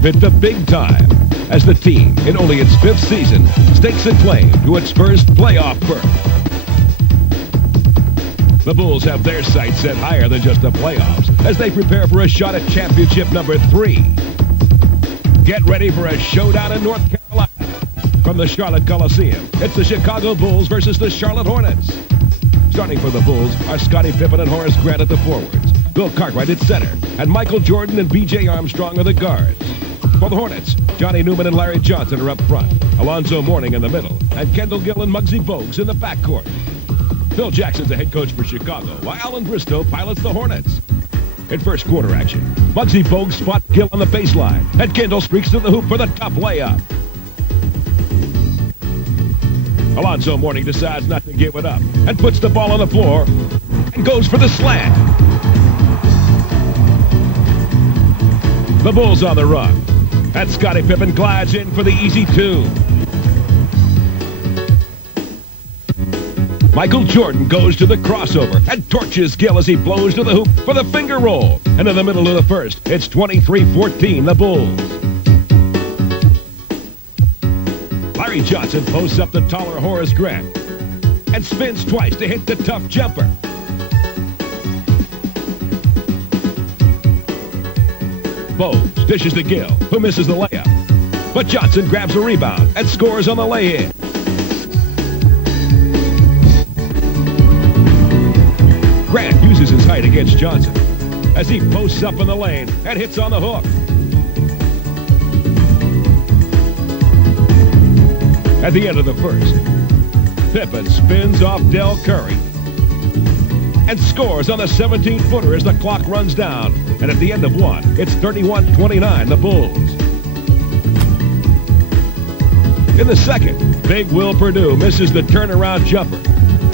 have hit the big time as the team, in only its 5th season, stakes a claim to its first playoff berth. The Bulls have their sights set higher than just the playoffs as they prepare for a shot at championship number 3. Get ready for a showdown in North Carolina. From the Charlotte Coliseum, it's the Chicago Bulls versus the Charlotte Hornets. Starting for the Bulls are Scottie Pippen and Horace Grant at the forwards, Bill Cartwright at center, and Michael Jordan and B.J. Armstrong are the guards. For the Hornets, Johnny Newman and Larry Johnson are up front, Alonzo Mourning in the middle, and Kendall Gill and Muggsy Bogues in the backcourt. Phil Jackson's the head coach for Chicago, while Alan Bristow pilots the Hornets. In first quarter action, Muggsy Bogues spots Gill on the baseline, and Kendall streaks to the hoop for the top layup. Alonzo Mourning decides not to give it up and puts the ball on the floor and goes for the slant. The Bulls on the run, and Scottie Pippen glides in for the easy 2. Michael Jordan goes to the crossover and torches Gill as he blows to the hoop for the finger roll. And in the middle of the first, it's 23-14, the Bulls. Larry Johnson posts up the taller Horace Grant and spins twice to hit the tough jumper. Bogues dishes to Gill, who misses the layup. But Johnson grabs a rebound and scores on the lay-in. Grant uses his height against Johnson as he posts up in the lane and hits on the hook. At the end of the first, Pippen spins off Del Curry and scores on the 17-footer as the clock runs down. And at the end of one, it's 31-29, the Bulls. In the second, Big Will Perdue misses the turnaround jumper,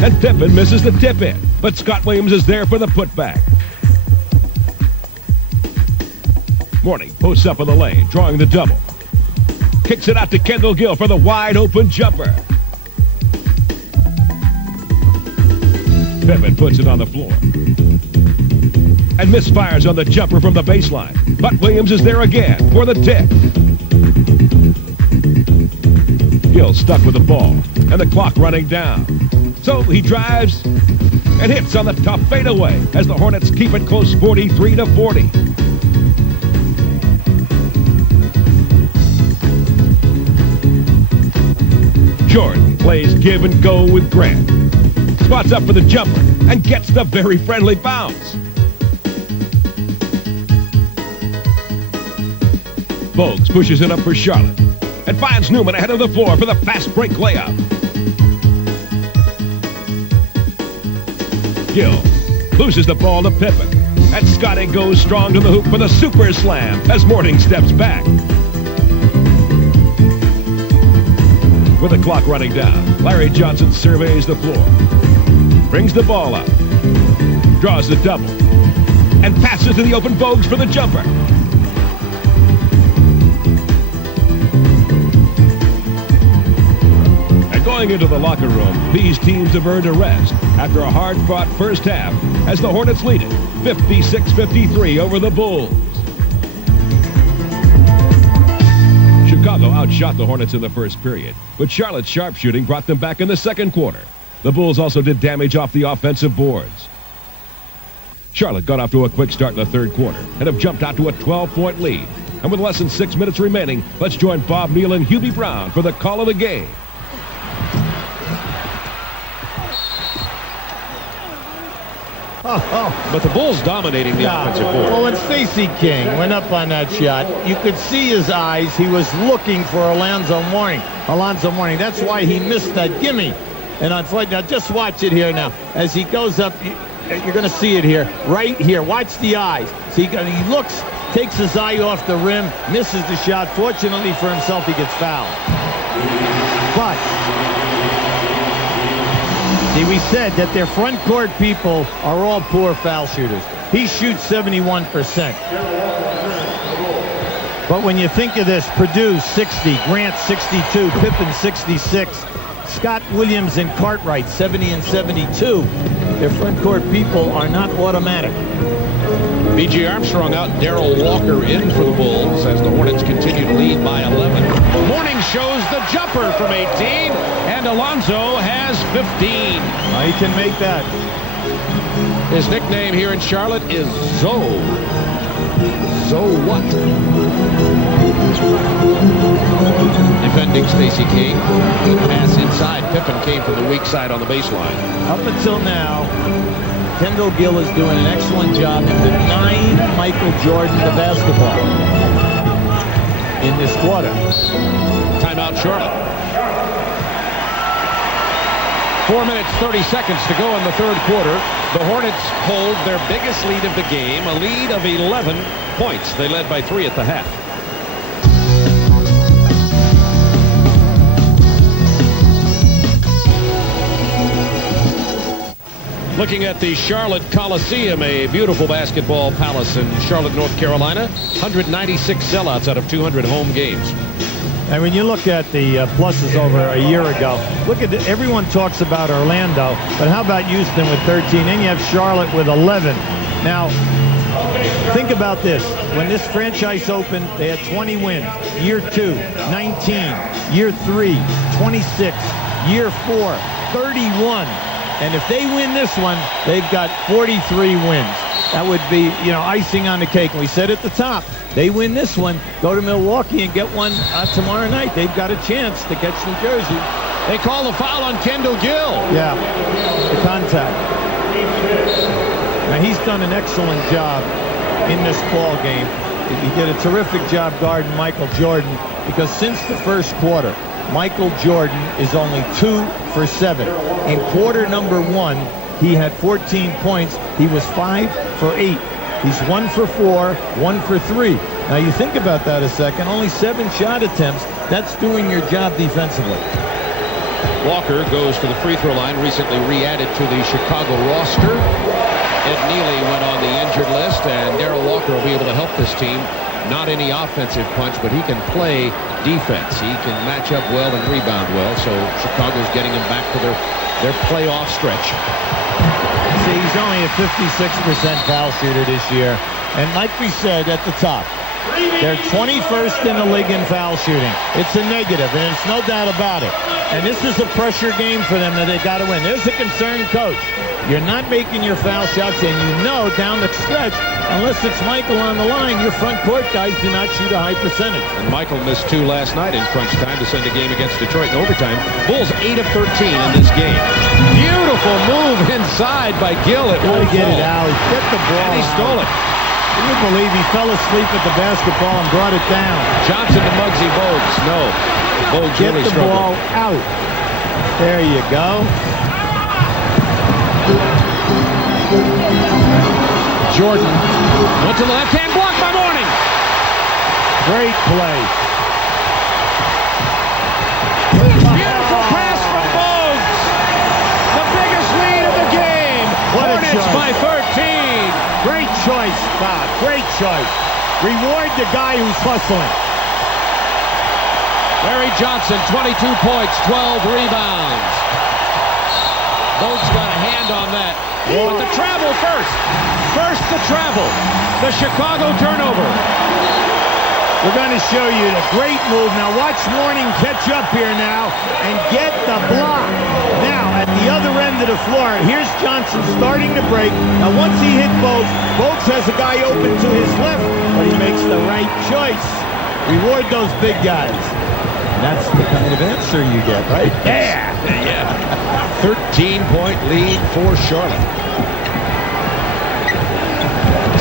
and Pippen misses the tip-in, but Scott Williams is there for the putback. Mourning posts up in the lane, drawing the double. Kicks it out to Kendall Gill for the wide-open jumper. Pippen puts it on the floor and misfires on the jumper from the baseline. But Williams is there again for the tip. Gill stuck with the ball and the clock running down. So he drives and hits on the tough fadeaway as the Hornets keep it close 43-40. Jordan plays give and go with Grant. Spots up for the jumper and gets the very friendly bounce. Bogues pushes it up for Charlotte and finds Newman ahead of the floor for the fast break layup. Gill loses the ball to Pippen, and Scottie goes strong to the hoop for the super slam as Mourning steps back. With the clock running down, Larry Johnson surveys the floor, brings the ball up, draws the double, and passes to the open Bogues for the jumper. And going into the locker room, these teams have earned a rest after a hard-fought first half as the Hornets lead it 56-53 over the Bulls. Chicago outshot the Hornets in the first period, but Charlotte's sharpshooting brought them back in the second quarter. The Bulls also did damage off the offensive boards. Charlotte got off to a quick start in the third quarter and have jumped out to a 12-point lead. And with less than 6 minutes remaining, let's join Bob Neal and Hubie Brown for the call of the game. But the Bulls dominating the offensive board. Well, when Stacey King went up on that shot, you could see his eyes. He was looking for Alonzo Mourning. That's why he missed that gimme. And unfortunately, now just watch it here now. As he goes up, you're going to see it here, right here. Watch the eyes. See, he looks, takes his eye off the rim, misses the shot. Fortunately for himself, he gets fouled. But see, we said that their front court people are all poor foul shooters. He shoots 71%. But when you think of this, Perdue 60, Grant 62, Pippen 66, Scott Williams and Cartwright 70 and 72. Their front court people are not automatic. B.J. Armstrong out, Darrell Walker in for the Bulls as the Hornets continue to lead by 11. Morning shows the jumper from 18, and Alonzo has 15. He can make that. His nickname here in Charlotte is Zoe. So what? Defending Stacey King. Good pass inside. Pippen came from the weak side on the baseline. Up until now, Kendall Gill is doing an excellent job in denying Michael Jordan the basketball in this quarter. Timeout, Charlotte. 4 minutes, 30 seconds to go in the third quarter. The Hornets hold their biggest lead of the game, a lead of 11 points. They led by 3 at the half. Looking at the Charlotte Coliseum, a beautiful basketball palace in Charlotte, North Carolina. 196 sellouts out of 200 home games. And when you look at the pluses over a year ago, look at everyone talks about Orlando, but how about Houston with 13? Then you have Charlotte with 11. Now, think about this. When this franchise opened, they had 20 wins. Year 2, 19. Year 3, 26. Year 4, 31. And if they win this one, they've got 43 wins. That would be, icing on the cake. And we said at the top, they win this one, go to Milwaukee and get one tomorrow night. They've got a chance to catch New Jersey. They call the foul on Kendall Gill. Yeah, the contact. Now, he's done an excellent job in this ball game. He did a terrific job guarding Michael Jordan because since the first quarter, Michael Jordan is only 2 for 7. In quarter number 1, he had 14 points. He was 5 for 8. He's 1 for 4, 1 for 3. Now you think about that a second. Only 7 shot attempts. That's doing your job defensively. Walker goes to the free throw line, recently re-added to the Chicago roster. Ed Neely went on the injured list, and Darrell Walker will be able to help this team. Not any offensive punch, but he can play defense. He can match up well and rebound well, so Chicago's getting him back to their playoff stretch. See, he's only a 56% foul shooter this year. And like we said at the top, they're 21st in the league in foul shooting. It's a negative, and it's no doubt about it. And this is a pressure game for them that they got to win. There's a concerned coach. You're not making your foul shots, and down the stretch, unless it's Michael on the line, your front court guys do not shoot a high percentage. And Michael missed 2 last night in crunch time to send a game against Detroit in overtime. Bulls 8 of 13 in this game. Beautiful move inside by Gill. It won't get it out. Get the ball. And he stole it. Can you believe he fell asleep at the basketball and brought it down? Johnson to Muggsy Bogues. No. Bogues Get really the struggled. ball out. There you go. Jordan went to the left-hand block by Mourning. Great play. Beautiful pass from Bogues. The biggest lead of the game. What a Hornets choice. by 13. Great choice, Bob. Great choice. Reward the guy who's hustling. Larry Johnson, 22 points, 12 rebounds. Bogues got a hand on that. But the travel first. First the travel. The Chicago turnover. We're going to show you the great move. Now watch Mourning catch up here now and get the block. Now at the other end of the floor, here's Johnson starting to break. Now once he hit Bogues, Bogues has a guy open to his left, but he makes the right choice. Reward those big guys. And that's the kind of answer you get, right? Yeah. 13-point lead for Charlotte.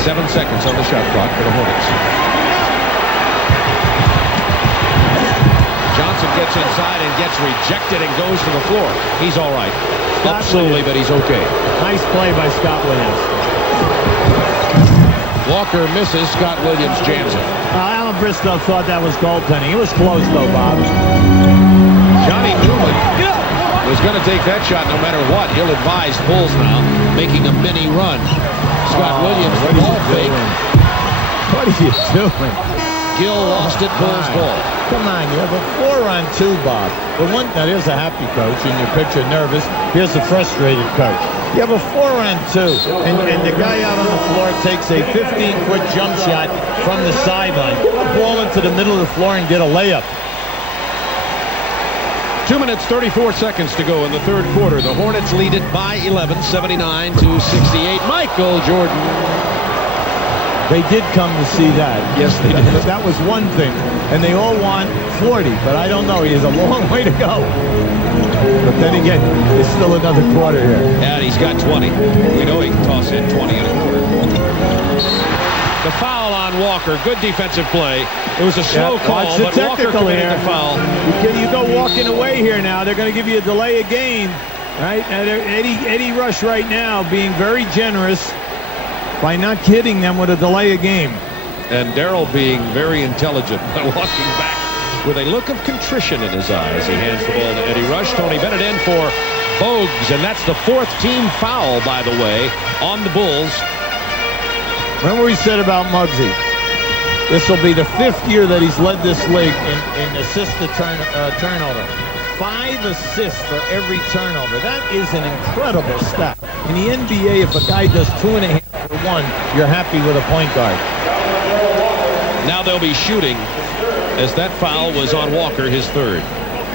7 seconds on the shot clock for the Hornets. Johnson gets inside and gets rejected and goes to the floor. He's all right. Up slowly, but he's okay. Nice play by Scott Williams. Walker misses. Scott Williams jams it. Alan Bristow thought that was goaltending. It was close, though, Bob. Johnny Newman was going to take that shot no matter what. Ill-advised Bulls now making a mini run. Scott Williams, the ball fake. What are you doing? Gill lost it. Bulls ball. Come on, you have a 4-on-2, Bob. Now, there's a happy coach in your picture, nervous. Here's a frustrated coach. You have a 4-on-2, and the guy out on the floor takes a 15-foot jump shot from the sideline. Get the ball into the middle of the floor and get a layup. 2 minutes, 34 seconds to go in the third quarter. The Hornets lead it by 11, 79-68. Michael Jordan. They did come to see that. Yes, they did. That was one thing. And they all want 40, but I don't know. He has a long way to go. But then again, it's still another quarter here. And he's got 20. We know he can toss in 20 in a quarter. The foul on Walker. Good defensive play. It was a slow call, but Walker committed the foul. You go walking away here now. They're going to give you a delay of game. Right? And Eddie Rush right now being very generous by not hitting them with a delay of game. And Darrell being very intelligent by walking back with a look of contrition in his eyes. He hands the ball to Eddie Rush. Tony Bennett in for Bogues, and that's the 4th team foul, by the way, on the Bulls. Remember what we said about Muggsy? This will be the 5th year that he's led this league in assist to turnover. 5 assists for every turnover. That is an incredible stat. In the NBA, if a guy does 2.5 for 1, you're happy with a point guard. Now they'll be shooting as that foul was on Walker, his 3rd.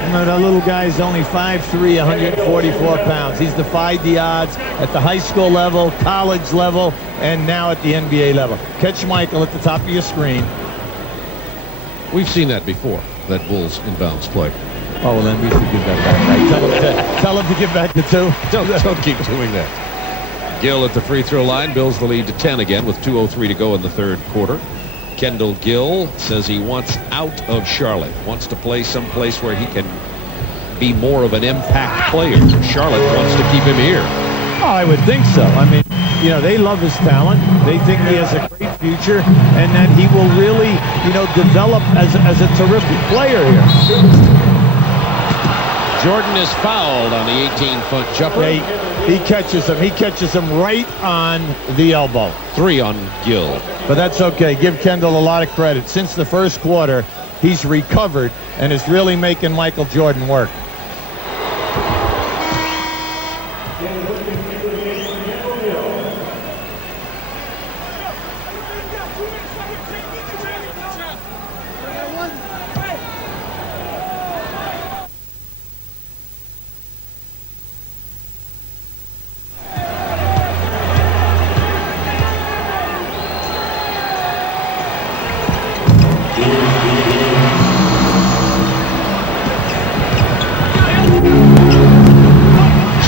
You know, that little guy's only 5'3", 144 pounds. He's defied the odds at the high school level, college level, and now at the NBA level. Catch Michael at the top of your screen. We've seen that before, that Bulls inbounds play. Oh, well, then we should give that back. Right? Tell him to give back the 2. Don't keep doing that. Gill at the free throw line builds the lead to 10 again with 2:03 to go in the third quarter. Kendall Gill says he wants out of Charlotte, wants to play someplace where he can be more of an impact player. Charlotte wants to keep him here. Oh, I would think so. I mean, you know, they love his talent. They think he has a great future and that he will really, you know, develop as a terrific player here. Jordan is fouled on the 18-foot jumper. He catches him. He catches him right on the elbow. 3 on Gill. But that's okay. Give Kendall a lot of credit. Since the first quarter, he's recovered and is really making Michael Jordan work.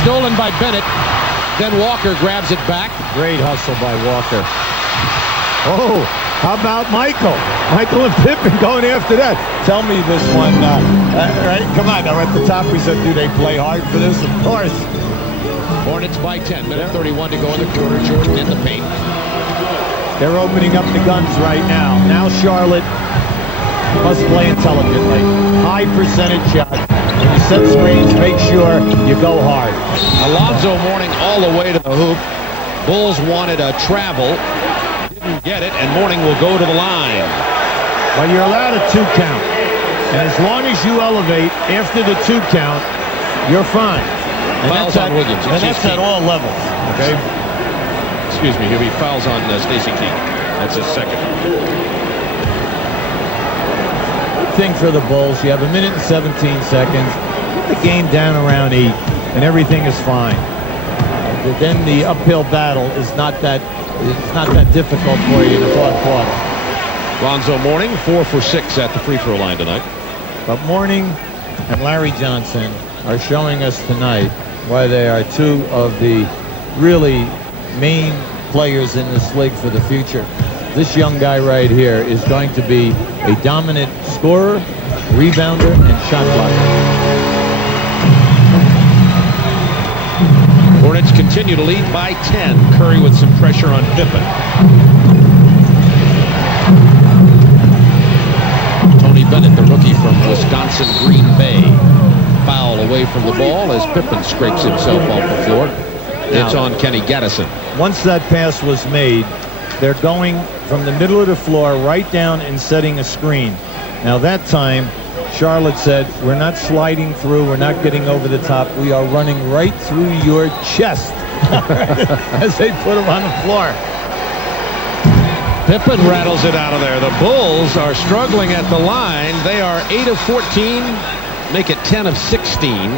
Stolen by Bennett. Then Walker grabs it back. Great hustle by Walker. Oh, how about Michael? Michael and Pippen going after that. Tell me this one. Right? Come on, now at the top we said, do they play hard for this? Of course. Hornets by 10. Minute 31 to go in the quarter. Jordan in the paint. They're opening up the guns right now. Now Charlotte must play intelligently. High percentage shot. When you set screens, make sure you go hard. Alonzo Mourning all the way to the hoop. Bulls wanted a travel. Didn't get it, and Mourning will go to the line. Well, you're allowed a 2 count. And as long as you elevate after the 2 count, you're fine. And fouls on Williams. And that's at all levels. Okay? Excuse me, he'll be fouls on Stacey King. That's his 2nd. Thing for the Bulls. You have 1 minute and 17 seconds. Get the game down around 8, and everything is fine. Then the uphill battle is not that difficult for you in the fourth quarter. Alonzo Mourning 4 for 6 at the free throw line tonight. But Mourning and Larry Johnson are showing us tonight why they are 2 of the really main players in this league for the future. This young guy right here is going to be a dominant scorer, rebounder, and shot blocker. Hornets continue to lead by 10. Curry with some pressure on Pippen. Tony Bennett, the rookie from Wisconsin Green Bay. Foul away from the ball as Pippen scrapes himself off the floor. It's on Kenny Gattison. Once that pass was made, they're going from the middle of the floor right down and setting a screen. Now that time, Charlotte said, we're not sliding through, we're not getting over the top, we are running right through your chest as they put him on the floor. Pippen rattles it out of there. The Bulls are struggling at the line. They are 8 of 14, make it 10 of 16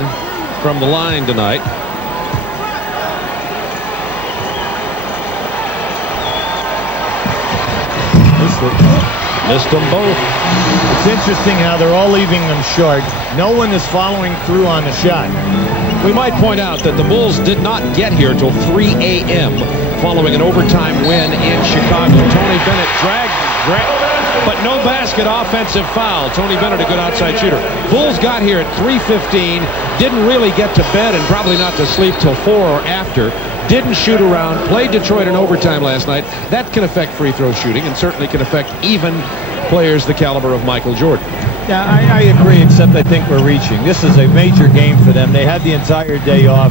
from the line tonight. Missed them both. It's interesting how they're all leaving them short. No one is following through on the shot. We might point out that the Bulls did not get here till 3 a.m. following an overtime win in Chicago. Tony Bennett dragged, but no basket, offensive foul. Tony Bennett, a good outside shooter. Bulls got here at 3:15, didn't really get to bed and probably not to sleep till 4 or after. Didn't shoot around, played Detroit in overtime last night. That can affect free throw shooting and certainly can affect even players the caliber of Michael Jordan. Yeah, I agree, except I think we're reaching. This is a major game for them. They had the entire day off.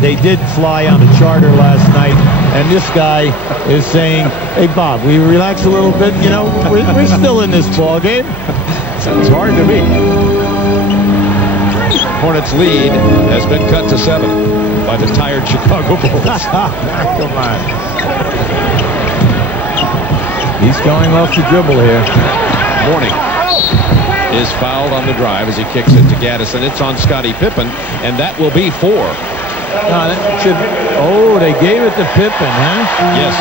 They did fly on a charter last night, and this guy is saying, hey, Bob, we relax a little bit? You know, we're still in this ball game. Sounds hard to me. Hornets' lead has been cut to 7 by the tired Chicago Bulls. Come on. He's going off the dribble here. Mourning is fouled on the drive as he kicks it to Gaddison. It's on Scottie Pippen, and that will be 4. Oh, they gave it to Pippen, huh? Yes.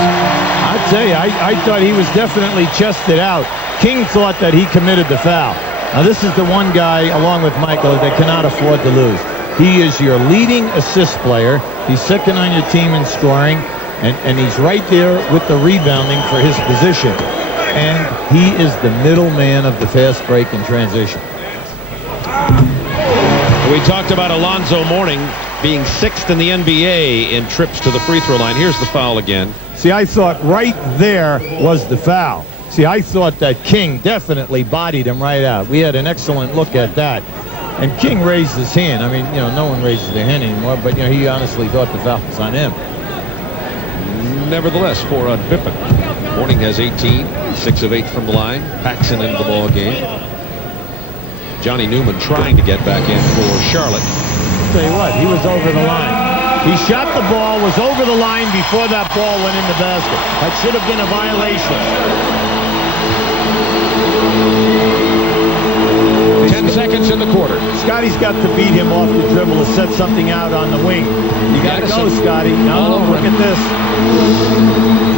I'd say, I thought he was definitely chested out. King thought that he committed the foul. Now, this is the one guy, along with Michael, that cannot afford to lose. He is your leading assist player. He's second on your team in scoring, and he's right there with the rebounding for his position. And he is the middleman of the fast break and transition. We talked about Alonzo Mourning being 6th in the NBA in trips to the free throw line. Here's the foul again. See, I thought right there was the foul. See, I thought that King definitely bodied him right out. We had an excellent look at that. And King raised his hand. I mean, you know, no one raises their hand anymore, but, you know, he honestly thought the foul was on him. Nevertheless, 4 on Pippen. Mourning has 18, 6 of 8 from the line. Paxson into the ball game. Johnny Newman trying to get back in for Charlotte. I'll tell you what, he was over the line. He shot the ball, was over the line before that ball went in the basket. That should have been a violation. 10 seconds in the quarter. Scotty's got to beat him off the dribble to set something out on the wing. You got to go, Scotty. No, look at this.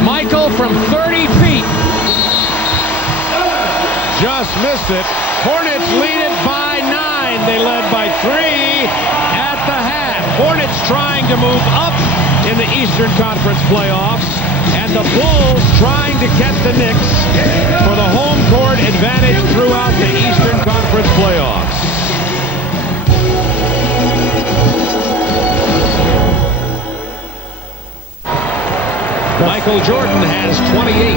Michael from 30 feet. Just missed it. Hornets lead it by 9. They led by 3 at the half. Hornets trying to move up in the Eastern Conference playoffs, and the Bulls trying to get the Knicks for the home court advantage throughout the Eastern Conference playoffs. Michael Jordan has 28.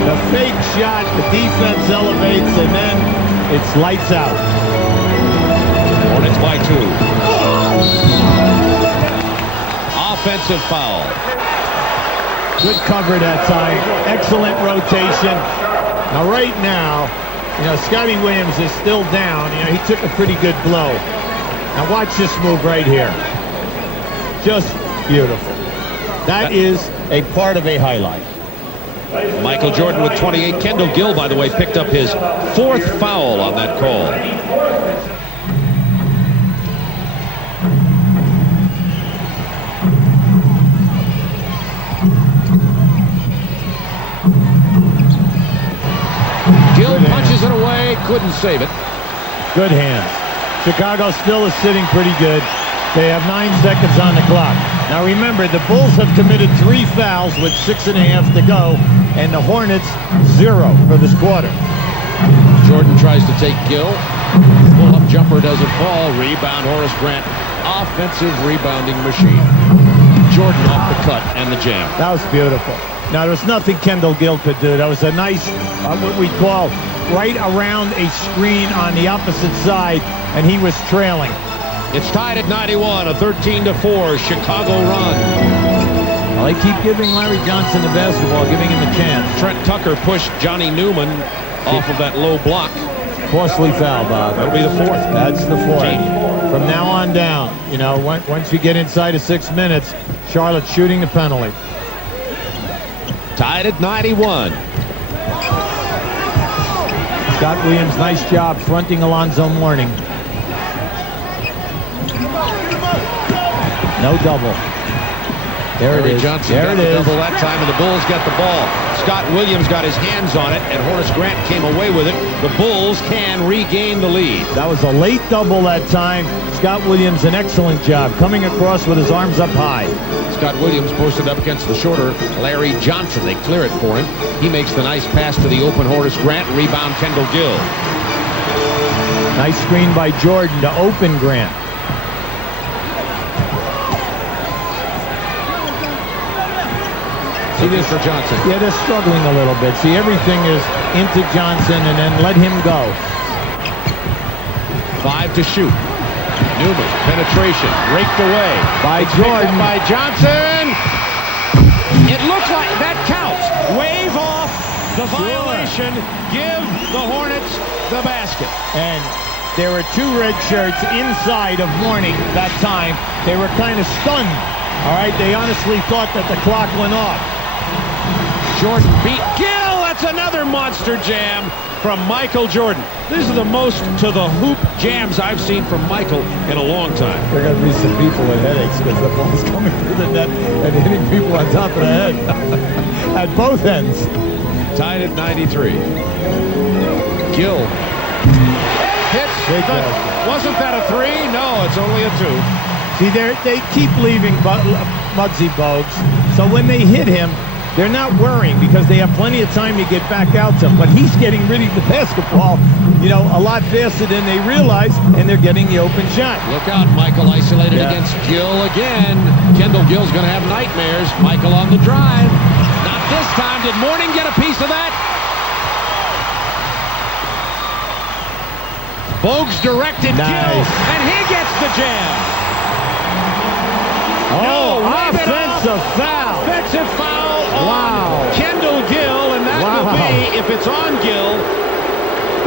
The fake shot, the defense elevates, and then it's lights out. Hornets by 2. Offensive foul. Good cover that time. Excellent rotation. Now, right now, you know, Scotty Williams is still down. You know, he took a pretty good blow. Now, watch this move right here. Just beautiful. That is a part of a highlight. Michael Jordan with 28. Kendall Gill, by the way, picked up his 4th foul on that call. Gill punches it away, couldn't save it. Good hands. Chicago still is sitting pretty good. They have 9 seconds on the clock. Now remember, the Bulls have committed 3 fouls with 6.5 to go, and the Hornets 0 for this quarter. Jordan tries to take Gill. Pull-up jumper doesn't fall. Rebound, Horace Grant. Offensive rebounding machine. Jordan off the cut and the jam. That was beautiful. Now, there was nothing Kendall Gill could do. That was a nice, what we call, right around a screen on the opposite side, and he was trailing. It's tied at 91, a 13-4 Chicago run. Well, they keep giving Larry Johnson the basketball, giving him a chance. Trent Tucker pushed Johnny Newman off of that low block. Costly foul, Bob. That'll be the fourth. That's the fourth. From now on down, you know, once you get inside of 6 minutes, Charlotte's shooting the penalty. Tied at 91. Scott Williams, nice job fronting Alonzo Mourning. No double. There it is. Johnson there got it the is. double that time, and the Bulls got the ball. Scott Williams got his hands on it, and Horace Grant came away with it. The Bulls can regain the lead. That was a late double that time. Scott Williams, an excellent job, coming across with his arms up high. Scott Williams posted up against the shorter Larry Johnson. They clear it for him. He makes the nice pass to the open Horace Grant. Rebound Kendall Gill. Nice screen by Jordan to open Grant. See this for Johnson. Yeah, they're struggling a little bit. See, everything is into Johnson and then let him go. 5 to shoot. Newman, penetration, raked away. By It's picked up Jordan. by Johnson. It looks like that counts. Wave off the violation. Give the Hornets the basket. And there were 2 red shirts inside of Mourning that time. They were kind of stunned. All right, they honestly thought that the clock went off. Jordan beat Gill. That's another monster jam from Michael Jordan. These are the most to the hoop jams I've seen from Michael in a long time. There are going to be some people with headaches because the ball's coming through the net and hitting people on top of the head at both ends. Tied at 93. Gill hits. Big basket. Wasn't that a 3? No, it's only a 2. See, they keep leaving Muggsy Bogues, so when they hit him, they're not worrying because they have plenty of time to get back out to him. But he's getting rid of the basketball, you know, a lot faster than they realize, and they're getting the open shot. Look out, Michael isolated Yeah. against Gill again. Kendall Gill's going to have nightmares. Michael on the drive. Not this time. Did Mourning get a piece of that? Bogues directed Nice. Gill, and he gets the jam. Oh, wave it offensive off. foul. Offensive foul Wow. on Kendall Gill, and that will Wow. be, if it's on Gill,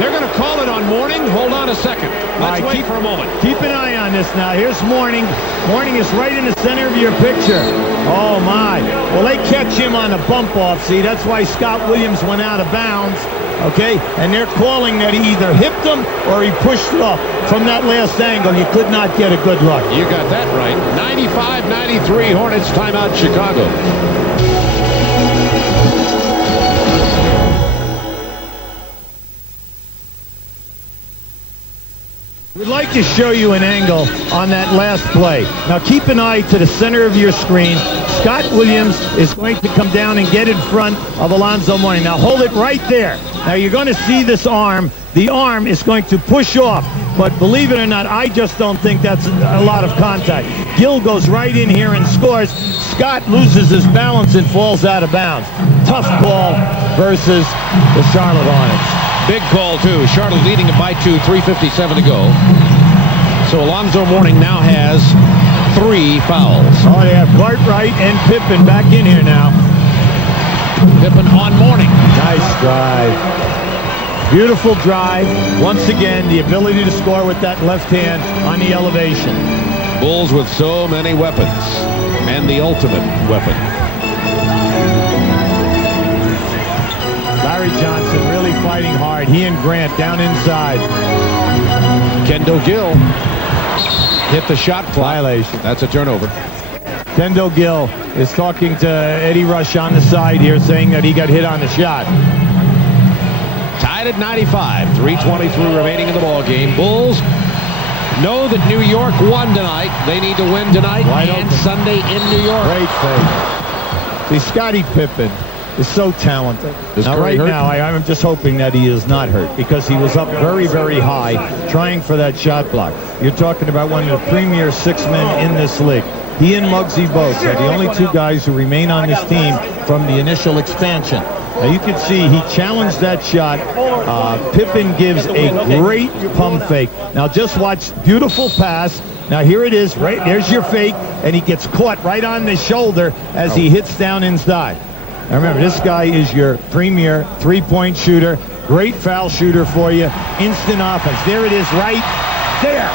they're going to call it on Mourning. Hold on a second. Let's right, wait for a moment. Keep an eye on this now. Here's Mourning. Mourning is right in the center of your picture. Oh, my. Well, they catch him on a bump off. See, that's why Scott Williams went out of bounds. Okay? And they're calling that he either hipped him or he pushed it off. From that last angle, you could not get a good look. You got that right. 95-93 Hornets timeout Chicago. We'd like to show you an angle on that last play. Now keep an eye to the center of your screen. Scott Williams is going to come down and get in front of Alonzo Mourning. Now hold it right there. Now you're going to see this arm. The arm is going to push off. But believe it or not, I just don't think that's a lot of contact. Gill goes right in here and scores. Scott loses his balance and falls out of bounds. Tough call versus the Charlotte Hornets. Big call, too. Charlotte leading it by 2, 3:57 to go. So Alonzo Mourning now has 3 fouls. Oh, they have Cartwright and Pippen back in here now. Pippen on Mourning. Nice drive. Beautiful drive. Once again, the ability to score with that left hand on the elevation. Bulls with so many weapons. And the ultimate weapon. Larry Johnson really fighting hard. He and Grant down inside. Kendall Gill hit the shot clock. Violation. That's a turnover. Kendall Gill is talking to Eddie Rush on the side here, saying that he got hit on the shot. Tied at 95. 3:23 remaining in the ball game. Bulls know that New York won tonight. They need to win tonight Wide and open. Sunday in New York. Great fake. See, Scottie Pippen is so talented. Is Now, Curry right hurt? now, I'm just hoping that he is not hurt because he was up very, very high trying for that shot block. You're talking about one of the premier 6 men in this league. He and Muggsy Bogues are the only 2 guys who remain on this team from the initial expansion. Now, you can see he challenged that shot. Pippen gives a great pump fake. Now, just watch. Beautiful pass. Now here it is, right there's your fake, and he gets caught right on the shoulder as he hits down inside. Now remember, this guy is your premier three-point shooter, great foul shooter for you, instant offense. There it is right there.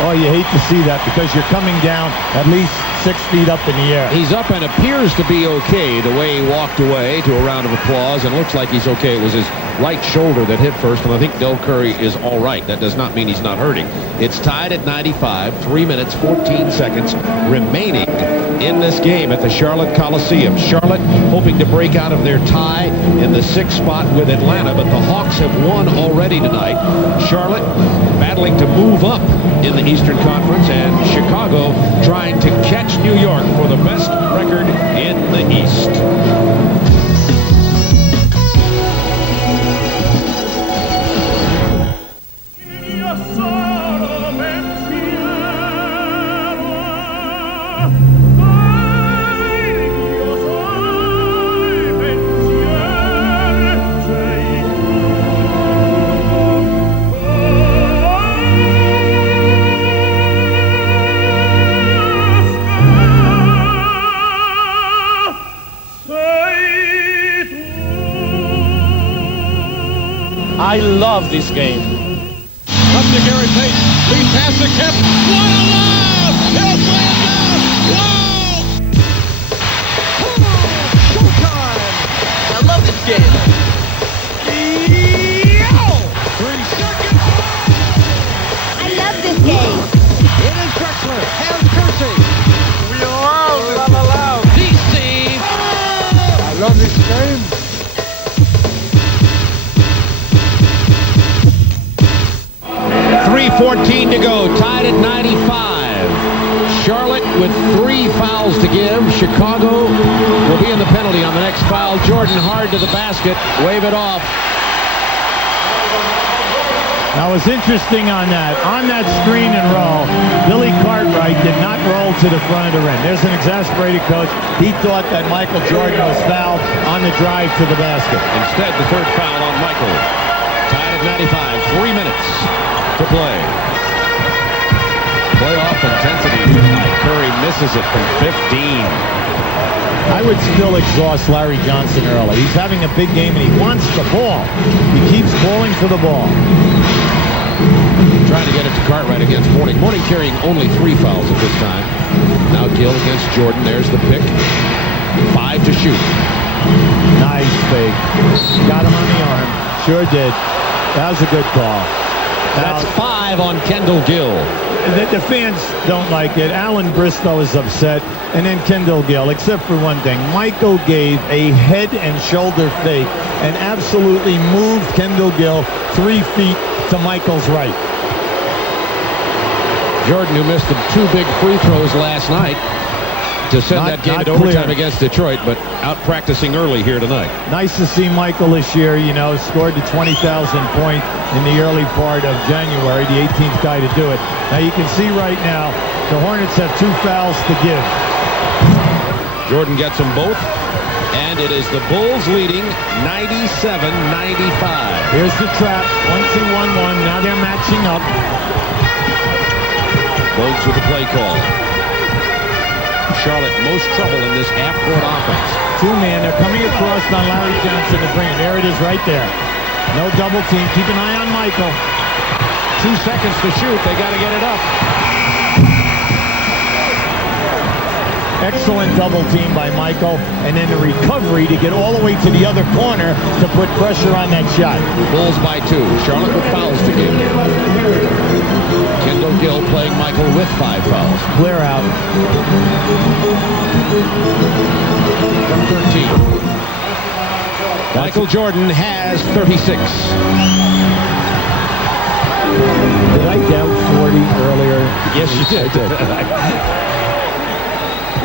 Oh, you hate to see that because you're coming down at least 6 feet up in the air. He's up and appears to be okay the way he walked away to a round of applause, and looks like he's okay. It was his right shoulder that hit first, and I think Del Curry is all right. That does not mean he's not hurting. It's tied at 95, 3 minutes, 14 seconds remaining in this game at the Charlotte Coliseum. Charlotte hoping to break out of their tie in the 6th spot with Atlanta, but the Hawks have won already tonight. Charlotte battling to move up in the Eastern Conference, and Chicago trying to catch New York for the best record in the East. I love this game. Up to Gary Payton. Lead pass to Kemp. What a lob! He'll play it down. Whoa! Showtime! I love this game. 3 seconds. I love this game. It is Drexler. And Kersey. We love DC. I love this game. 3:14 to go, tied at 95. Charlotte with 3 fouls to give. Chicago will be in the penalty on the next foul. Jordan hard to the basket, wave it off. Now, it's interesting on that screen and roll, Billy Cartwright did not roll to the front of the rim. There's an exasperated coach. He thought that Michael Jordan was fouled on the drive to the basket. Instead, the 3rd foul on Michael. Tied at 95, 3 minutes to play. Playoff intensity tonight. Curry misses it from 15. I would still exhaust Larry Johnson early. He's having a big game and he wants the ball. He keeps calling for the ball. Trying to get it to Cartwright against Mourning. Mourning carrying only 3 fouls at this time. Now Gill against Jordan. There's the pick. 5 to shoot. Nice fake. Got him on the arm. Sure did. That was a good call. That's 5 on Kendall Gill. The fans don't like it. Alan Bristow is upset. And then Kendall Gill, except for one thing. Michael gave a head and shoulder fake and absolutely moved Kendall Gill 3 feet to Michael's right. Jordan, who missed the 2 big free throws last night to send that game to overtime against Detroit, but out practicing early here tonight. Nice to see Michael this year, you know, scored the 20,000 point in the early part of January, the 18th guy to do it. Now you can see right now, the Hornets have 2 fouls to give. Jordan gets them both, and it is the Bulls leading 97-95. Here's the trap, 1-2-1-1, now they're matching up. Bogues with the play call. Charlotte most trouble in this half-court offense. 2-man, they're coming across on Larry Johnson to bring it. There it is right there. No double team. Keep an eye on Michael. 2 seconds to shoot. They got to get it up. Excellent double team by Michael. And then the recovery to get all the way to the other corner to put pressure on that shot. Bulls by 2. Charlotte with fouls to give. Kendall Gill playing Michael with 5 fouls. Clear out. From 13. Michael Jordan has 36. Did I doubt 40 earlier? Yes, you did.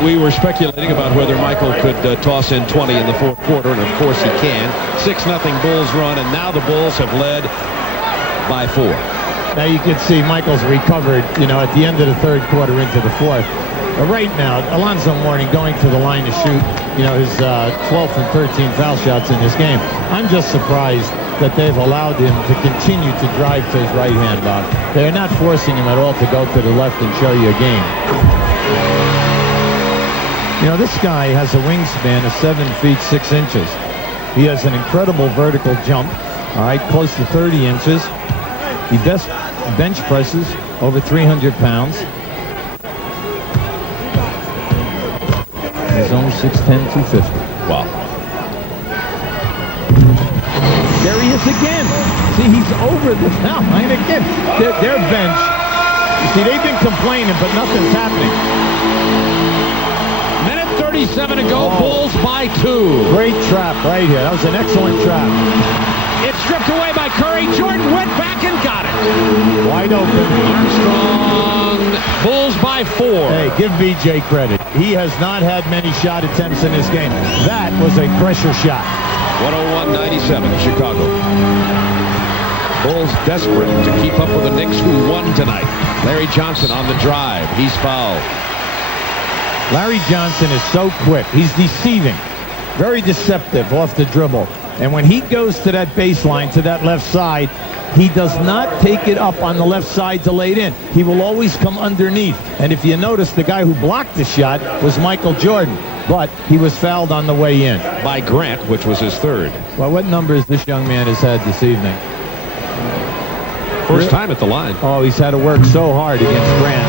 We were speculating about whether Michael could toss in 20 in the 4th quarter, and of course he can. 6-0 Bulls run, and now the Bulls have led by 4. Now you can see Michael's recovered, you know, at the end of the 3rd quarter into the 4th. But right now, Alonzo Mourning going to the line to shoot, you know, his 12th and 13th foul shots in this game. I'm just surprised that they've allowed him to continue to drive to his right hand, Bob. They're not forcing him at all to go to the left and show you a game. You know, this guy has a wingspan of 7 feet 6 inches. He has an incredible vertical jump, all right, close to 30 inches. He best bench presses over 300 pounds. He's only 6'10", 250. Wow. There he is again. See, he's over the foul line again. Their bench, you see, they've been complaining, but nothing's happening. Minute 37 to go. Bulls by 2. Great trap right here. That was an excellent trap. It's stripped away by Curry. Jordan went back and got it. Wide open. Armstrong. Bulls by 4. Hey, give BJ credit. He has not had many shot attempts in this game. That was a pressure shot. 101-97, Chicago. Bulls desperate to keep up with the Knicks, who won tonight. Larry Johnson on the drive. He's fouled. Larry Johnson is so quick. He's deceiving. Very deceptive off the dribble. And when he goes to that baseline, to that left side, he does not take it up on the left side to lay it in. He will always come underneath. And if you notice, the guy who blocked the shot was Michael Jordan. But he was fouled on the way in. By Grant, which was his third. Well, what numbers this young man has had this evening? First time at the line. Oh, he's had to work so hard against Grant.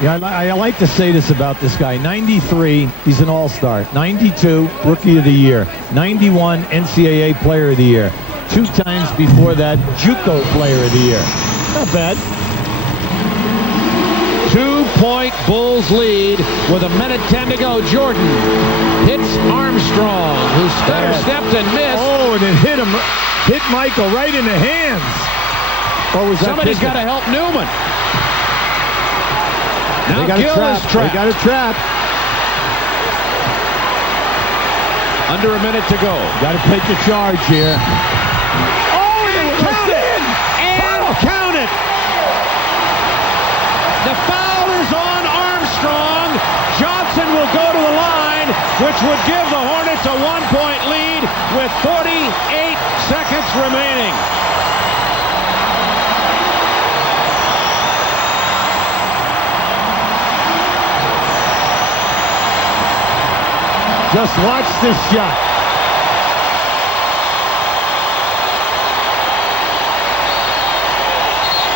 Yeah, I like to say this about this guy. 93, he's an all-star. 92, Rookie of the Year. 91, NCAA Player of the Year. 2 times before that, JUCO Player of the Year. Not bad. 2-point Bulls lead with 1:10 to go. Jordan hits Armstrong, who stutter-stepped and missed. Oh, and it hit him. Hit Michael right in the hands. What was that? Somebody's got to help Newman. Now Gill is trapped. They got a trap. Under a minute to go. Got to take the charge here. Oh, and count it! And count it! The foul is on Armstrong. Johnson will go to the line, which would give the Hornets a 1-point lead with 48 seconds remaining. Just watch this shot.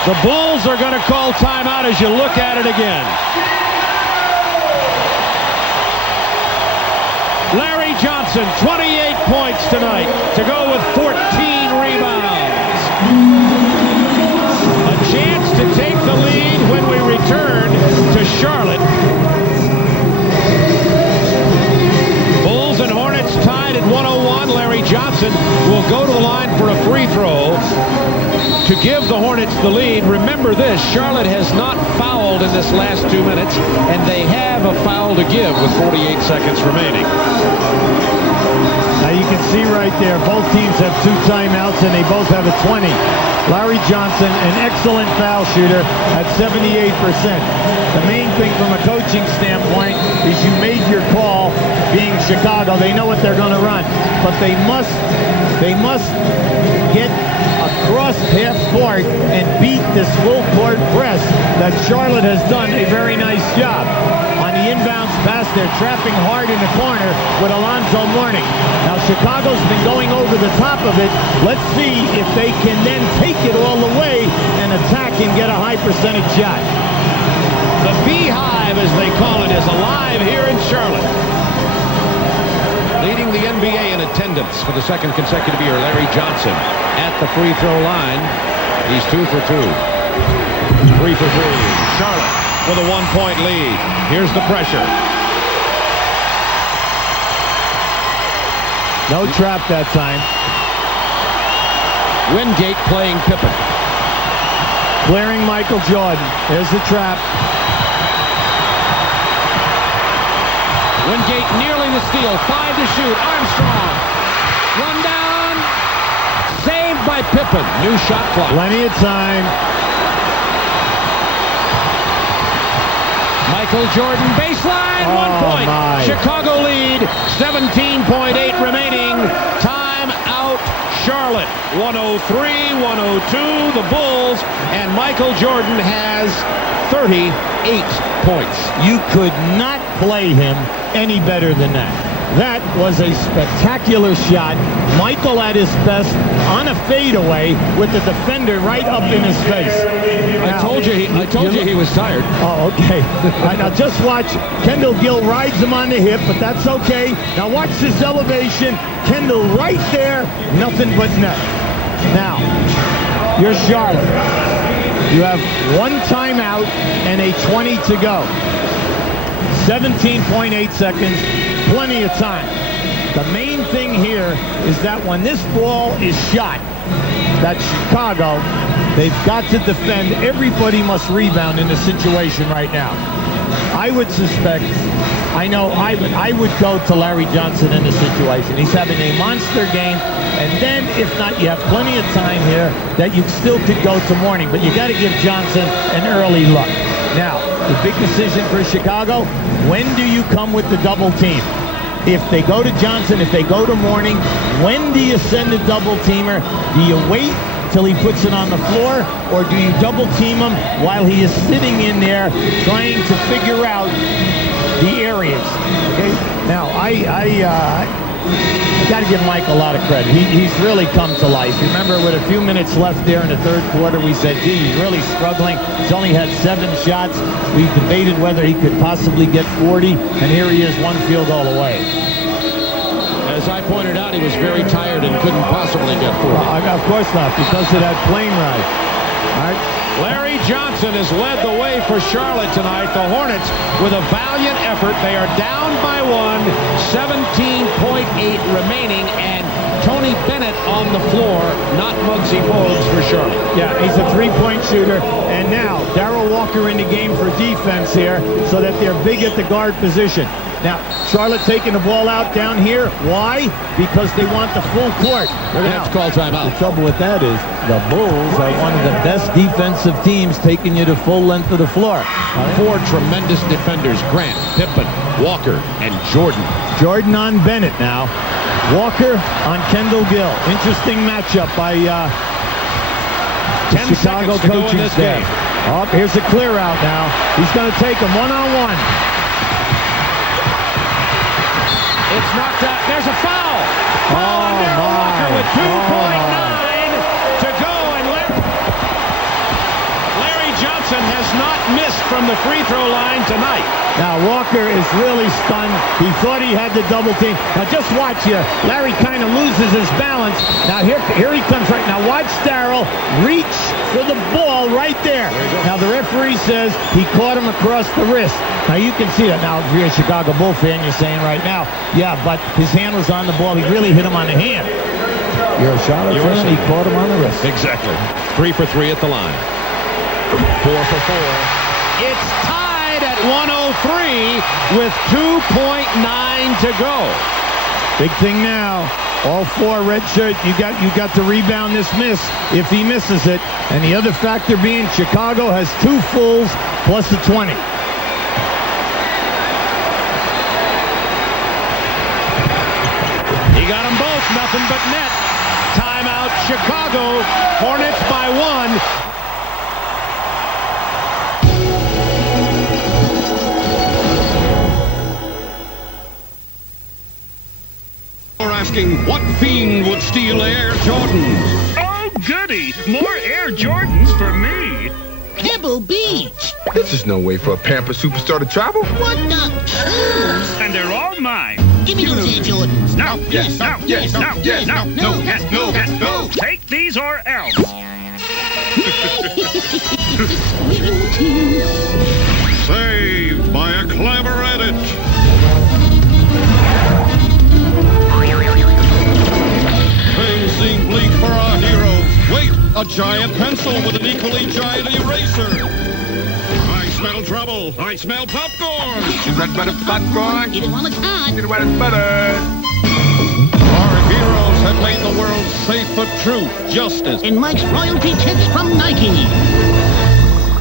The Bulls are going to call timeout as you look at it again. Larry Johnson, 28 points tonight to go with 14 rebounds. A chance to take the lead when we return to Charlotte. Bulls and Hornets tied at 101. Larry Johnson will go to the line for a free throw to give the Hornets the lead. Remember this, Charlotte has not fouled in this last 2 minutes, and they have a foul to give with 48 seconds remaining. Now you can see right there, both teams have 2 timeouts, and they both have a 20. Larry Johnson, an excellent foul shooter at 78%. The main thing from a coaching standpoint is you made your call. Being Chicago, they know what they're going to run, but they must get across half court and beat this full court press that Charlotte has done a very nice job. On the inbounds pass, they're trapping hard in the corner with Alonzo Mourning. Now Chicago's been going over the top of it. Let's see if they can then take it all the way and attack and get a high percentage shot. The Beehive, as they call it, is alive here in Charlotte. Leading the NBA in attendance for the second consecutive year, Larry Johnson at the free throw line. He's 2 for 2. 3 for 3. Charlotte with a 1-point lead. Here's the pressure. No trap that time. Wingate playing Pippen. Clearing Michael Jordan. There's the trap. Wingate nearly the steal. 5 to shoot. Armstrong. Run down. Saved by Pippen. New shot clock. Plenty of time. Michael Jordan baseline. 1 point. My. Chicago lead. 17.8 remaining. Time out. Charlotte. 103-102, the Bulls, and Michael Jordan has 38 points. You could not play him any better than that. That was a spectacular shot. Michael at his best on a fadeaway with the defender right up in his face. I told you he was tired. Oh, okay. All right, now just watch. Kendall Gill rides him on the hip, but that's okay. Now watch this elevation. Kendall right there, nothing but net. Now, you're Charlotte. You have one timeout and a 20 to go. 17.8 seconds. Plenty of time. The main thing here is that when this ball is shot, that Chicago, they've got to defend. Everybody must rebound in the situation right now. I would suspect, I would go to Larry Johnson in this situation. He's having a monster game, and then if not, you have plenty of time here that you still could go to Mourning, but you got to give Johnson an early look. Now, the big decision for Chicago, when do you come with the double team? If they go to Johnson, if they go to Mourning, when do you send a double teamer? Do you wait till he puts it on the floor, or do you double team him while he is sitting in there trying to figure out the areas? Okay. Now, I got to give Mike a lot of credit. He's really come to life. Remember, with a few minutes left there in the third quarter, we said, gee, he's really struggling. He's only had 7 shots. We debated whether he could possibly get 40, and here he is, 1 field goal away. As I pointed out, he was very tired and couldn't possibly get 40. Of course not, because of that plane ride. All right. Larry Johnson has led the way for Charlotte tonight. The Hornets, with a valiant effort, they are down by 1, 17.8 remaining, and Tony Bennett on the floor, not Muggsy Bogues for Charlotte. Yeah, he's a three-point shooter, and now Darrell Walker in the game for defense here, so that they're big at the guard position. Now, Charlotte taking the ball out down here. Why? Because they want the full court. They're going to have to call timeout. The trouble with that is the Bulls are one of the best defensive teams, taking you to full length of the floor. 4 tremendous defenders, Grant, Pippen, Walker, and Jordan. Jordan on Bennett now. Walker on Kendall Gill. Interesting matchup by 10 Chicago seconds to go in coaching this staff. game. Oh, here's a clear out now. He's going to take him one-on-one. It's knocked out. There's a foul. Foul on Darrell Walker with 2.9 to go. And Larry Johnson has not missed from the free throw line tonight. Now, Walker is really stunned. He thought he had the double team. Now, just watch here. Larry kind of loses his balance. Now, here he comes right now. Watch Darrell reach for the ball right there. Now, the referee says he caught him across the wrist. Now, you can see that. Now, if you're a Chicago Bull fan, you're saying right now, yeah, but his hand was on the ball. He really hit him on the hand. You're a Charlotte fan, he caught him on the wrist. Exactly. 3 for 3 at the line. 4 for 4. It's tied at 103 with 2.9 to go. Big thing now. All 4 red shirt. You got to rebound this miss if he misses it. And the other factor being Chicago has 2 fulls plus a 20. He got them both. Nothing but net. Timeout Chicago. Hornets by 1. Asking what fiend would steal Air Jordans? Oh, goody! More Air Jordans for me! Pebble Beach! This is no way for a Pampered superstar to travel. What the? And they're all mine! Give me those Air Jordans! No, yes, no, yes, no, yes, no, no, yes, no, yes, no! Take these or else! Saved by a clever edit. Things seem bleak for our heroes. Wait, a giant pencil with an equally giant eraser. I smell trouble. I smell popcorn. Is that better popcorn? Get it on the card! Get it when it's better. Our heroes have made the world safe for truth, justice. And Mike's royalty tips from Nike.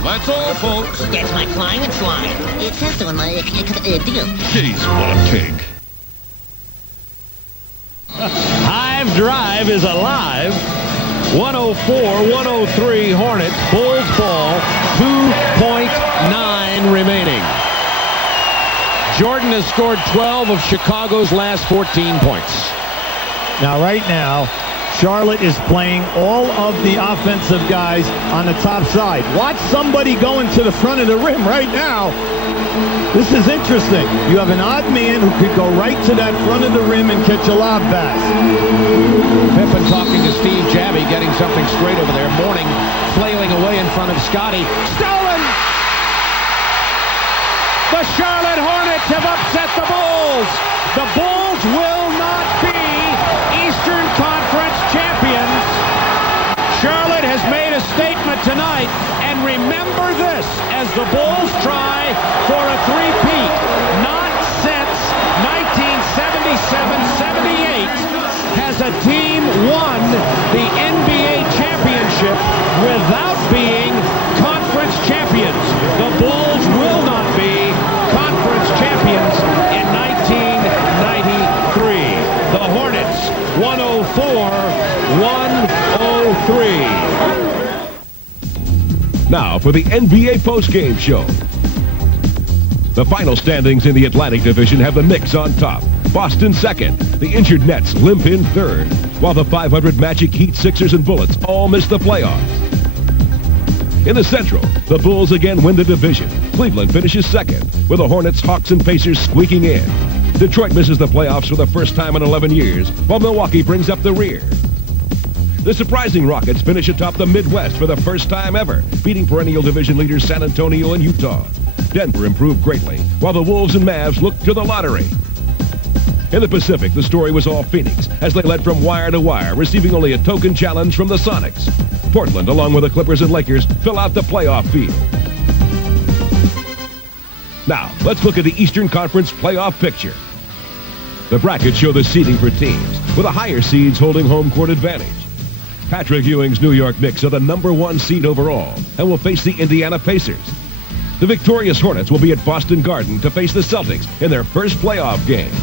That's all, folks. That's my flying and flying. It says so in my deal. Jeez, what a cake. I've drive is alive. 104-103 Hornets. Bulls ball. 2.9 remaining. Jordan has scored 12 of Chicago's last 14 points. Now, right now, Charlotte is playing all of the offensive guys on the top side. Watch somebody going to the front of the rim right now. This is interesting. You have an odd man who could go right to that front of the rim and catch a lob pass. Pippen talking to Steve Javy, getting something straight over there. Mourning, flailing away in front of Scotty. Stolen! The Charlotte Hornets have upset the Bulls. The Bulls will not be Eastern Conference champions. Charlotte has made a statement tonight, and remember this as the Bulls try for a three-peat. Not since 1977-78 has a team won the NBA championship without being conference champions. The Bulls will not be conference champions in 1993. The Hornets 104-103. Now for the NBA postgame show. The final standings in the Atlantic Division have the Knicks on top, Boston second, the injured Nets limp in third, while the 500 Magic, Heat, Sixers, and Bullets all miss the playoffs. In the Central, the Bulls again win the division. Cleveland finishes second, with the Hornets, Hawks, and Pacers squeaking in. Detroit misses the playoffs for the first time in 11 years, while Milwaukee brings up the rear. The surprising Rockets finish atop the Midwest for the first time ever, beating perennial division leaders San Antonio and Utah. Denver improved greatly, while the Wolves and Mavs looked to the lottery. In the Pacific, the story was all Phoenix, as they led from wire to wire, receiving only a token challenge from the Sonics. Portland, along with the Clippers and Lakers, fill out the playoff field. Now, let's look at the Eastern Conference playoff picture. The brackets show the seeding for teams, with the higher seeds holding home court advantage. Patrick Ewing's New York Knicks are the #1 seed overall and will face the Indiana Pacers. The victorious Hornets will be at Boston Garden to face the Celtics in their first playoff game.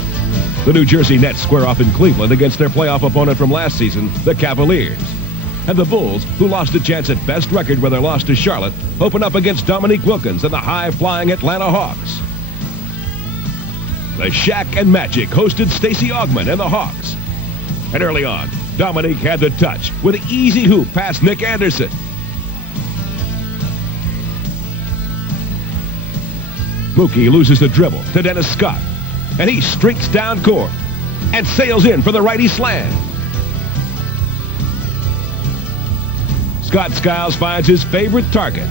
The New Jersey Nets square off in Cleveland against their playoff opponent from last season, the Cavaliers. And the Bulls, who lost a chance at best record with their loss to Charlotte, open up against Dominique Wilkins and the high-flying Atlanta Hawks. The Shaq and Magic hosted Stacey Augmon and the Hawks. And early on, Dominique had the touch with an easy hoop past Nick Anderson. Mookie loses the dribble to Dennis Scott, and he streaks down court and sails in for the righty slam. Scott Skiles finds his favorite target,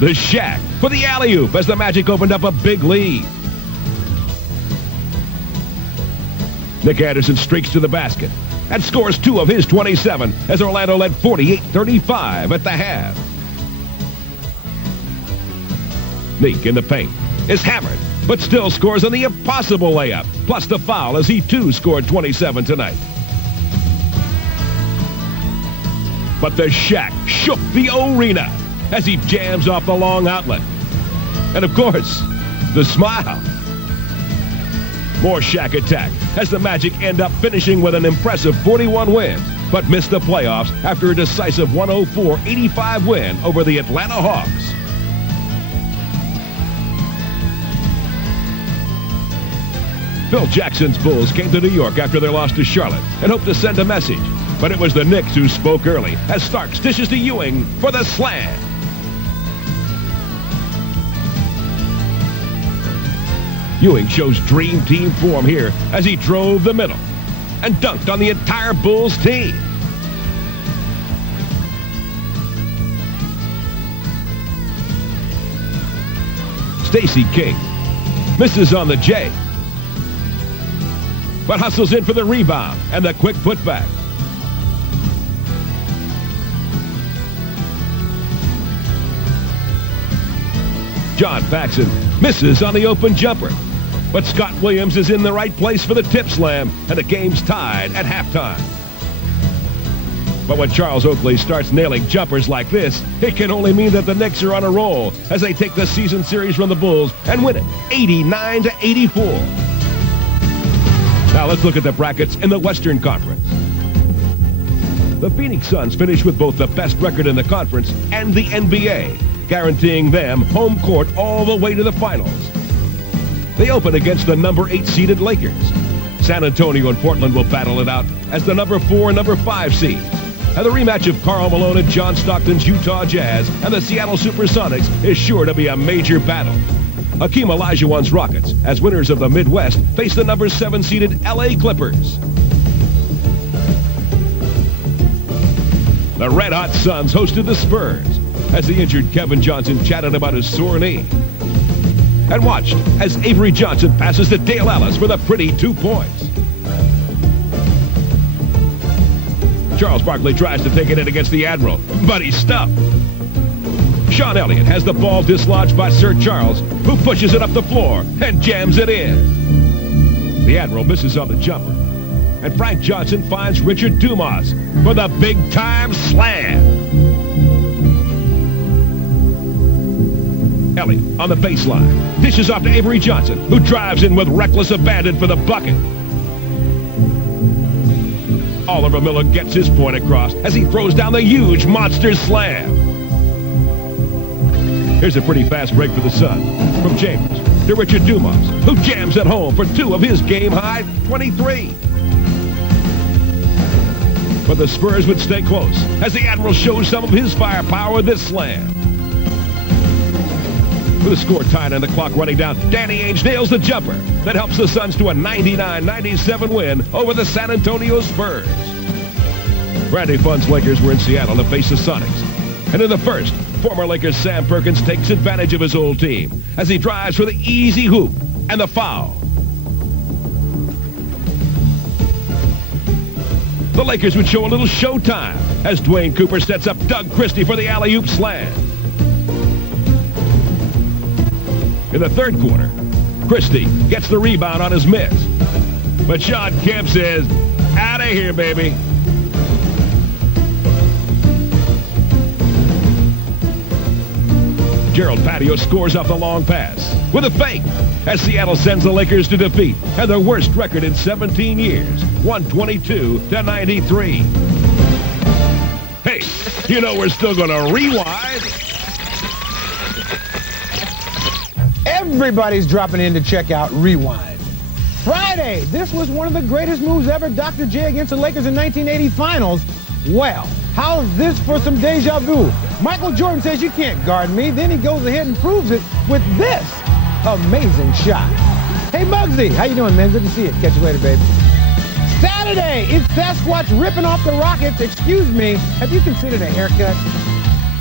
the Shaq, for the alley-oop as the Magic opened up a big lead. Nick Anderson streaks to the basket and scores 2 of his 27 as Orlando led 48-35 at the half. Meek in the paint is hammered, but still scores on the impossible layup, plus the foul as he too scored 27 tonight. But the Shaq shook the arena as he jams off the long outlet. And of course, the smile. More Shaq attack as the Magic end up finishing with an impressive 41 wins, but missed the playoffs after a decisive 104-85 win over the Atlanta Hawks. Phil Jackson's Bulls came to New York after their loss to Charlotte and hoped to send a message. But it was the Knicks who spoke early as Starks dishes to Ewing for the slam. Ewing shows dream team form here as he drove the middle and dunked on the entire Bulls team. Stacey King misses on the J, but hustles in for the rebound and the quick putback. John Paxson misses on the open jumper, but Scott Williams is in the right place for the tip slam, and the game's tied at halftime. But when Charles Oakley starts nailing jumpers like this, it can only mean that the Knicks are on a roll as they take the season series from the Bulls and win it 89-84. Now let's look at the brackets in the Western Conference. The Phoenix Suns finish with both the best record in the conference and the NBA, guaranteeing them home court all the way to the finals. They open against the number 8 seeded Lakers. San Antonio and Portland will battle it out as the number 4 and number 5 seeds. And the rematch of Karl Malone and John Stockton's Utah Jazz and the Seattle Supersonics is sure to be a major battle. Hakeem Olajuwon's Rockets, as winners of the Midwest, face the number 7 seeded LA Clippers. The Red Hot Suns hosted the Spurs as the injured Kevin Johnson chatted about his sore knee. And watched as Avery Johnson passes to Dale Ellis for the pretty 2 points. Charles Barkley tries to take it in against the Admiral, but he's stuffed. Sean Elliott has the ball dislodged by Sir Charles, who pushes it up the floor and jams it in. The Admiral misses on the jumper, and Frank Johnson finds Richard Dumas for the big-time slam. Elliott on the baseline, dishes off to Avery Johnson, who drives in with reckless abandon for the bucket. Oliver Miller gets his point across as he throws down the huge monster slam. Here's a pretty fast break for the Suns. From Chambers to Richard Dumas, who jams at home for 2 of his game-high 23. But the Spurs would stay close as the Admiral shows some of his firepower with this slam. With the score tied and the clock running down, Danny Ainge nails the jumper that helps the Suns to a 99-97 win over the San Antonio Spurs. Randy Fund's Lakers were in Seattle to face the Sonics. And in the first, former Lakers Sam Perkins takes advantage of his old team as he drives for the easy hoop and the foul. The Lakers would show a little showtime as Dwayne Cooper sets up Doug Christie for the alley-oop slam. In the third quarter, Christie gets the rebound on his miss. But Sean Kemp says, out of here, baby. Gerald Patio scores off the long pass with a fake as Seattle sends the Lakers to defeat and their worst record in 17 years, 122-93. Hey, you know we're still going to rewind. Everybody's dropping in to check out Rewind. Friday, this was one of the greatest moves ever. Dr. J against the Lakers in 1980 finals. Well, how's this for some deja vu? Michael Jordan says, you can't guard me. Then he goes ahead and proves it with this amazing shot. Hey, Muggsy, how you doing, man? Good to see you. Catch you later, baby. Saturday, it's Sasquatch ripping off the Rockets. Excuse me, have you considered a haircut?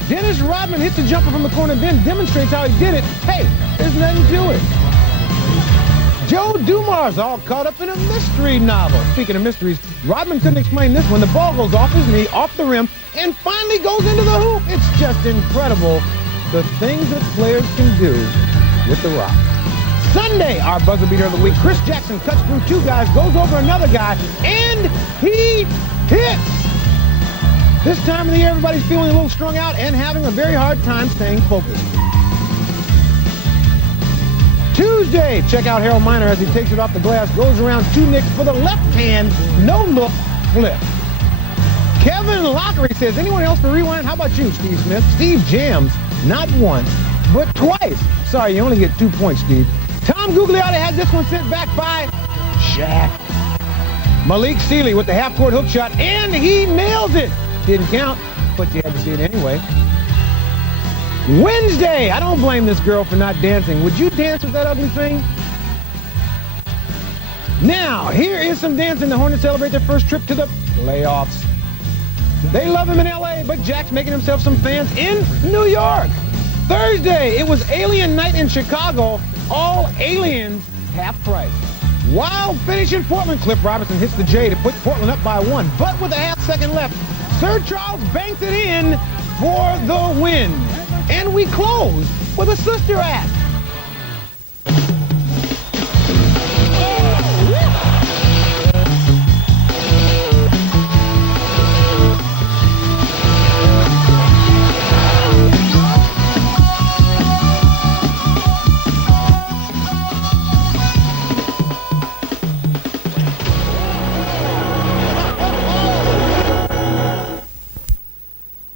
Dennis Rodman hits a jumper from the corner, then demonstrates how he did it. Hey, there's nothing to it. Joe Dumars all caught up in a mystery novel. Speaking of mysteries, Rodman couldn't explain this one. The ball goes off his knee, off the rim, and finally goes into the hoop. It's just incredible the things that players can do with the rock. Sunday, our buzzer beater of the week, Chris Jackson cuts through 2 guys, goes over another guy, and he hits. This time of the year, everybody's feeling a little strung out and having a very hard time staying focused. Tuesday, check out Harold Miner as he takes it off the glass, goes around 2 nicks for the left hand, no-look flip. Kevin Lockery says, anyone else for Rewind? How about you, Steve Smith? Steve jams, not once, but twice. Sorry, you only get 2 points, Steve. Tom Gugliotta had this one sent back by Shaq. Malik Sealy with the half-court hook shot, and he nails it. Didn't count, but you had to see it anyway. Wednesday, I don't blame this girl for not dancing. Would you dance with that ugly thing? Now, here is some dancing. The Hornets celebrate their first trip to the playoffs. They love him in L.A., but Jack's making himself some fans in New York. Thursday, it was Alien Night in Chicago. All aliens, half price. Wild finish in Portland. Cliff Robertson hits the J to put Portland up by 1. But with a half-second left, Sir Charles banks it in for the win. And we close with a sister act.